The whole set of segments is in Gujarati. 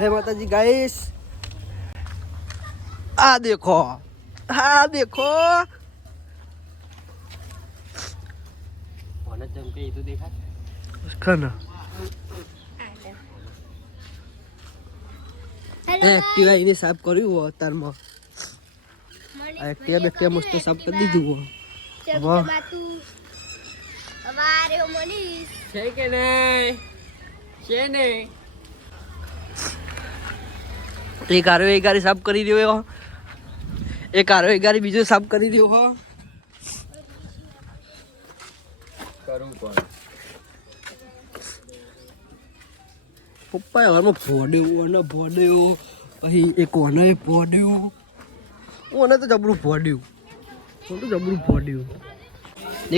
जय माता जी गाइस। आ देखो चमके तो देखा खाना एक्टिवा इने साफ કર્યું હો તારમાં एक्टिवा બેક્ટિવા મસ્ત સાફ કરી દીધું હો હવે અમારે મનીષ છે કે નહીં છે ને એક આરો એક ગાડી સાફ કરી રહ્યો એક આરો એક ગાડી બીજો સાફ કરી રહ્યો હો કરું કોણ પપ્પા ઘરમાં ભોડ્યો અને ભોડ્યો પછી એક ઓને ભોડ્યો ઓને તો જબરું ભોડ્યું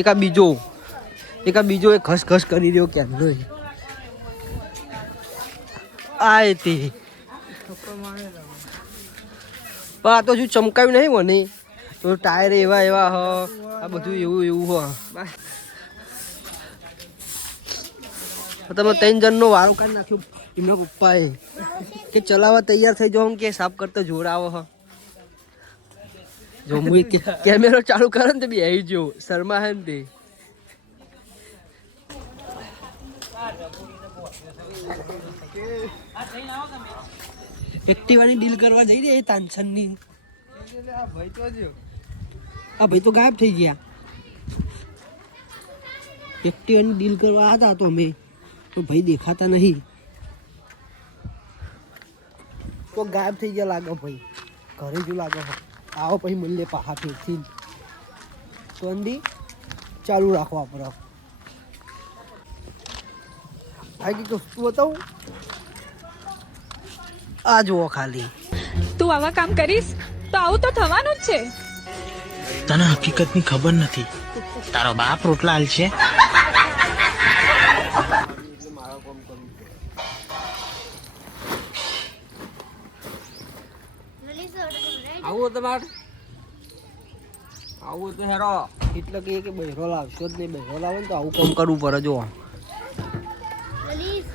એક આ બીજો એ ખસ ખસ કરી રહ્યો કેમ નહીં આ તે પણ આ તો શું ચમકાવ્યું નહીં મને તો ટાયર એવા હ આ બધું એવું હ તમે 3 જણનો વારો કાઢી નાખ્યો એમના પપ્પાએ કે ચલાવવા તૈયાર થઈ જાઓ કે સાફ કરતા જોડાવો હ જો હું કેમેરો ચાલુ કરે ને તો બી આવી ગયો શર્મા હે ને તે એક્ટિવાની ડીલ કરવા જઈ રહી તાનસનની આ ભાઈ તો ગાયબ થઈ ગયા એક્ટિવાની ડીલ કરવા હતા તો અમે તો ભાઈ દેખાતા નહીં તો ગાયબ થઈ ગયા લાગે ભાઈ ઘરે જો લાગે આવો પછી મળીએ પાહા ફેરથી તો અંદી ચાલુ રાખો આપણે ભાઈ તો વસ્તુ બતાવું આ જુઓ ખાલી તું આવા કામ કરીશ તો આવું તો થવાનું જ છે તને હકીકતની ખબર નથી તારો બાપ રોટલા હાલ છે આવું તમારે આવું તો હેરો એટલે કે બહેરો લાવશો જ નહીં બહેરો લાવે ને તો આવું કામ કરવું પડે જો મનીષ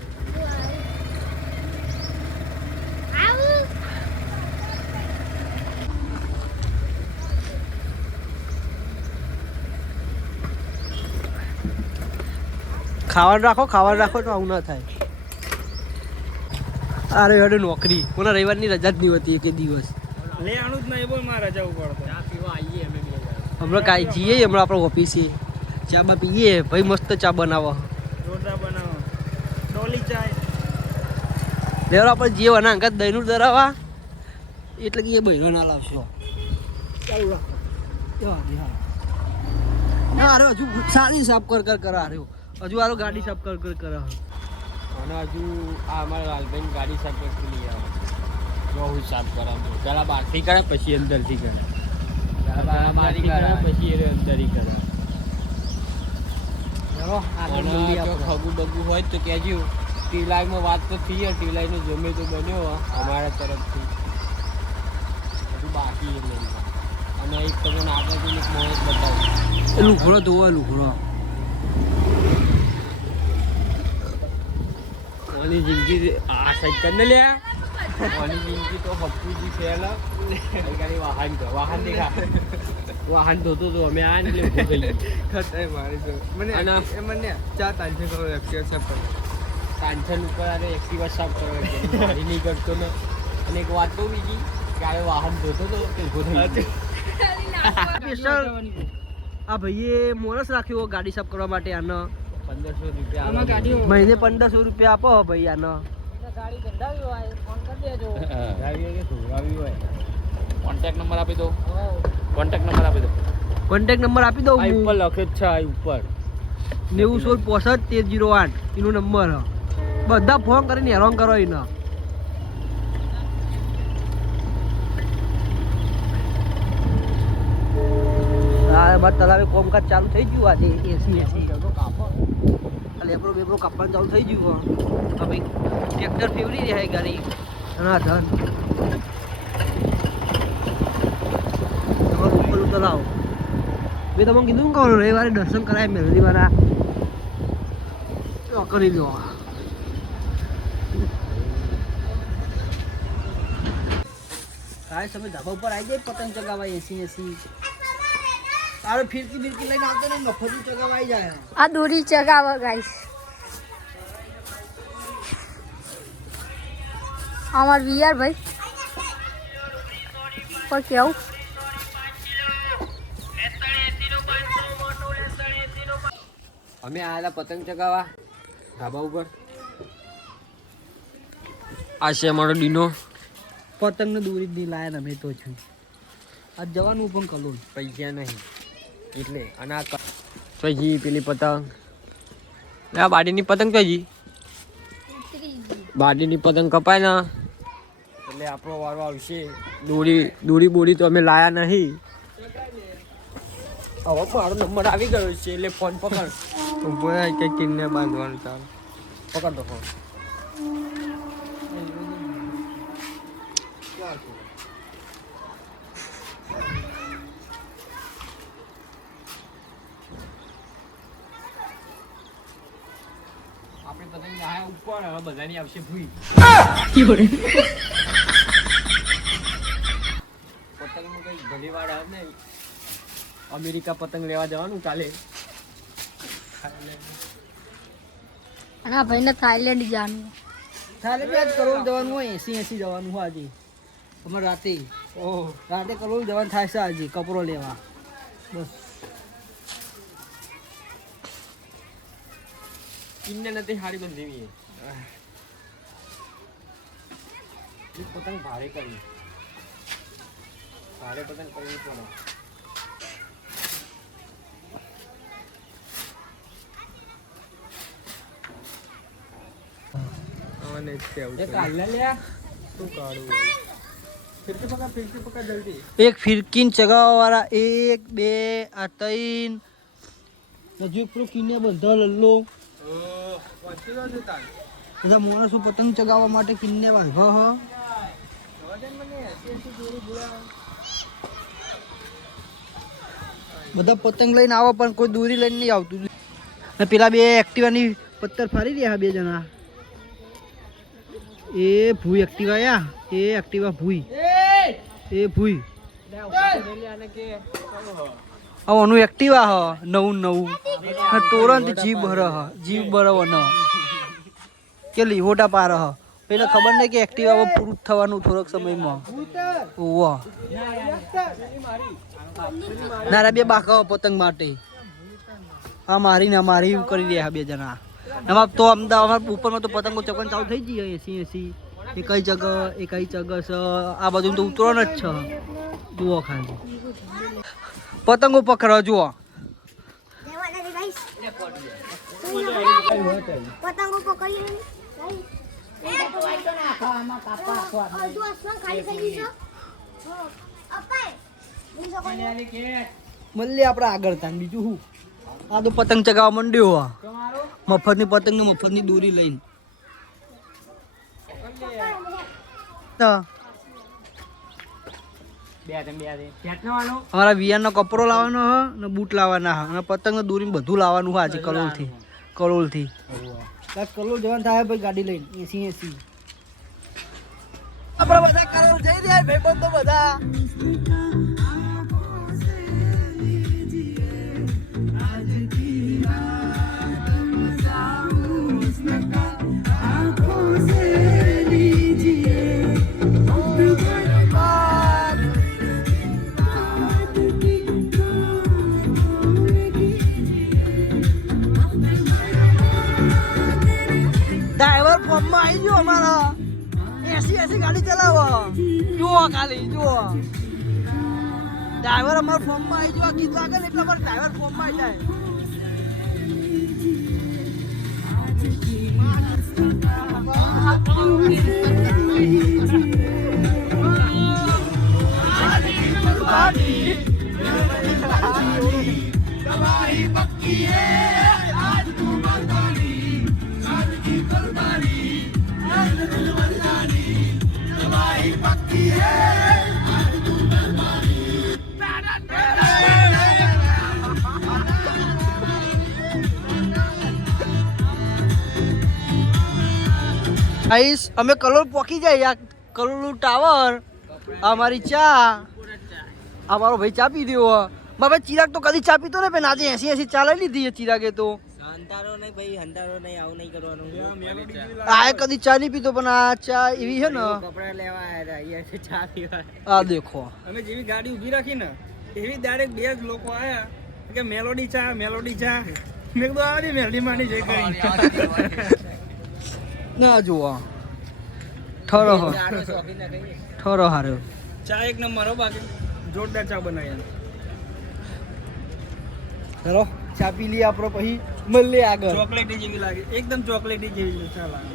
ખાવાનું રાખો તો આવું ના થાય અરે હેડે નોકરી કોના રવિવારની રજા જ નહીં હોતી એક દિવસ લે આણું જ નહીં બોલ મારા જવું પડતો ચા પીવા આવીએ અમે બે હમણાં કાંઈ જઈએ હમણાં આપણે ઓફિસે ચા બા પીએ ભાઈ મસ્ત ચા બનાવો જોરદાર બનાવો ડોલી ચાય લેવર આપણે જે વના અંગત દહીંનું દરાવા એટલે કે એ બહેરો ના લાવશો ચાલુ રાખો અરે હજુ સારી સાફ કર હજુ આરો ગાડી સાફ કર કરે અને હજુ આ અમારા લાલભાઈ ગાડી સાફ કરી લઈ આવે જો હું સાફ કરાવું પેલા બહારથી કરે પછી અંદરથી કરે મારી કરે પછી એ અંદરથી કરે ખગું બગું હોય તો કહેજો ટીલાઈમાં વાત તો થઈ ટીલાઈનો જમે તો બન્યો અમારા તરફથી હજુ બાકી એ નહીં અને એક તમને આગળ એક મોહક બતાવું લુખડો ધોવા લુખડો ઓની જિંદગી આ સાઈડ કરીને લ્યા ઓની જિંદગી તો હપ્પુજી ફેલા ગાડી વાહન દેખા વાહન ધોતો તો અમે આ ને એટલે ઉભો થઈ ખતરાય મારી તો મને મને ચા તાંજે કરો એક્ટિવા સાફ કરો તાંજન ઉપર આને એક્ટિવા સાફ કરો ગાડી નહીં કરતો ને અને એક વાત તો બીજી ગાડી વાહન ધોતો તો ઉભો થઈ આ ભાઈએ મોરસ રાખ્યો ગાડી સાફ કરવા માટે આનો 1500 રૂપિયા મહિને 1500 રૂપિયા આપો ભાઈ આનો ગાડી ગંડાવી હોય ફોન કરી દેજો ગાડી કે ધોરાવી હોય કોન્ટેક્ટ નંબર આપી દો કોન્ટેક્ટ નંબર આપી દો આ ઉપર લખે જ છે આ ઉપર 90651308 એનો નંબર બધા ફોન કરીને હેરાન કરો એનો તલાવે કોમકાજ ચાલુ થઈ ગયું આજે એસી લેબરો બેબરો કાપવાનું ચાલુ થઈ ગયું હવે ટ્રેક્ટર ફેવરી રહ્યા ગાડી ઘણા ધન ઉપર તલાવ મેં તમને કીધું કહું રવિવારે દર્શન કરાય મેલડી વાળા કરી લો ગાઈસ અમે ધાબા ઉપર આવી જાય પતંગ ચગાવવા એસી તારો ફિરકી બિરકી લઈને આવતો ને મફતનું ચગાવવા આવી જાય આ દોરી ચગાવો ગાઈસ અમાર વીઆર ભાઈ પર કેવું અમે આયેલા પતંગ ચગાવવા ધાબા ઉપર. આ છે અમારો ડીનો. પતંગને દોરી જ નહીં લાયા ને અમે તો છું આજ જવાનું પણ કલોલ પૈસા નહીં એટલે અને આ પછી પેલી પતંગ આ બાડીની પતંગ કઈ બાડીની પતંગ કપાય ને એટલે આપણો વારો આવશે. દોરી બોડી તો અમે લાયા નહીં. હવે મારો નંબર આવી ગયો છે એટલે ફોન પકડ. ઉભો કઈ કિન્ને બાંધવાનું ચાલ પકડ દો ફોન. આપણે પતંગ લાયા ઉપર હવે બધાની આવશે ભૂઈ. પતંગનું કઈ ઘણી વાર આવે ને અમેરિકા પતંગ લેવા જવાનું કાલે. અને આ ભાઈને થાઈલેન્ડ જવાનું થાઈલેન્ડ આજ કલોલ જવાનું હોય 80 જવાનું હોય આજે અમારે રાતે કલોલ જવાનું થાય છે આજે કપડો લેવા બસ કિન્ને નથી હારી બંધી પતંગ ભારે કરી ભારે પતંગ કરવી પડે. એક ફિરકીન ચગાવવા વાળા 1 2 આ 3 હજુ પેલો કિને બધા લલ્લો બધા માણસો પતંગ ચગાવવા માટે કિન્ને વાંધવા હ બધા પતંગ લઈને આવો પણ કોઈ દોરી લઈને નહીં આવતું ને પેલા બે એક્ટિવાની પત્તર ફાડી રહ્યા બે જણા એ ભૂઈ એક્ટિવા યા એ એક્ટિવા ભૂઈ એ ભૂઈ આનું એક્ટિવા હ નવું તુરંત જીભ ભરવ ન કે લીહોટા પાર હ પેલા ખબર નહીં કે એક્ટિવા પૂરું થવાનું થોડોક સમયમાં ઓવા નારા બે બાકા પતંગ માટે આ મારી કરી રહ્યા બે જણા એમાં તો અમદાવાદ ઉપરમાં તો પતંગો ચકન ચાલુ થઈ ગઈ 80 એ કઈ જગ આ બધું તો ઉતરવાનું જ છે જુઓ ખાલી પતંગો પકડો જુઓ પતંગો પકડી મળીએ આપણે આગળ તાન બીજું શું આ તો પતંગ ચગાવવા માંડ્યો મફતની પતંગ મફતની દોરી લઈને અમારા વિયાર નો કપડો લાવવાનો હ ને બૂટ લાવવાના હ અને પતંગ દોરી બધું લાવવાનું હોય આજે કલોલ થી કલોલ જવાનું થાય ભાઈ ગાડી લઈને 80 આપણા બધા કલોલ જઈ રહ્યા ભાઈબંધો બધા ડ્રાઈવર ફોર્મમાં આવી ગયો અમારા 80 ગાડી ચલાવો જુઓ ખાલી જુઓ ડ્રાઈવર અમારા ફોર્મમાં આવી ગયો કીધું આગળ એટલે અમારા ડ્રાઈવર ફોર્મમાં આવી જાય ગાઈસ અમે કલોલ પોકી જાય કલોલ ટાવર આ મારી ચા. આ મારો ભાઈ ચા પી દેવો. મારા ભાઈ ચિરાગ તો કદી ચા પીતો ને પણ આજે 80 ચા લઈ લીધી છે ચિરાગે તો. હંતારો નહીં ભાઈ, હંતારો નહીં, આવું નહીં કરવાનું. આ કદી ચા નહીં પીતો પણ આ ચા એવી છે ને. કપડા લેવા આવ્યા અહીંયા ચા પીવા. આ દેખો અમે જેવી ગાડી ઊભી રાખી ને એવી ડાયરેક્ટ બે જ લોકો આયા કે મેલોડી ચા મેં કીધું આવડી મેલડી માની જઈ કરી ના જોવા ઠરો હાર્યો. ચા એક નંબર હો, બાકી જોરદાર ચા બનાવી. ચલો ચા પી લઈએ આપણો પછી મળીએ આગળ. ચોકલેટી જેવી લાગે, એકદમ ચોકલેટી જેવી ચા લાગે.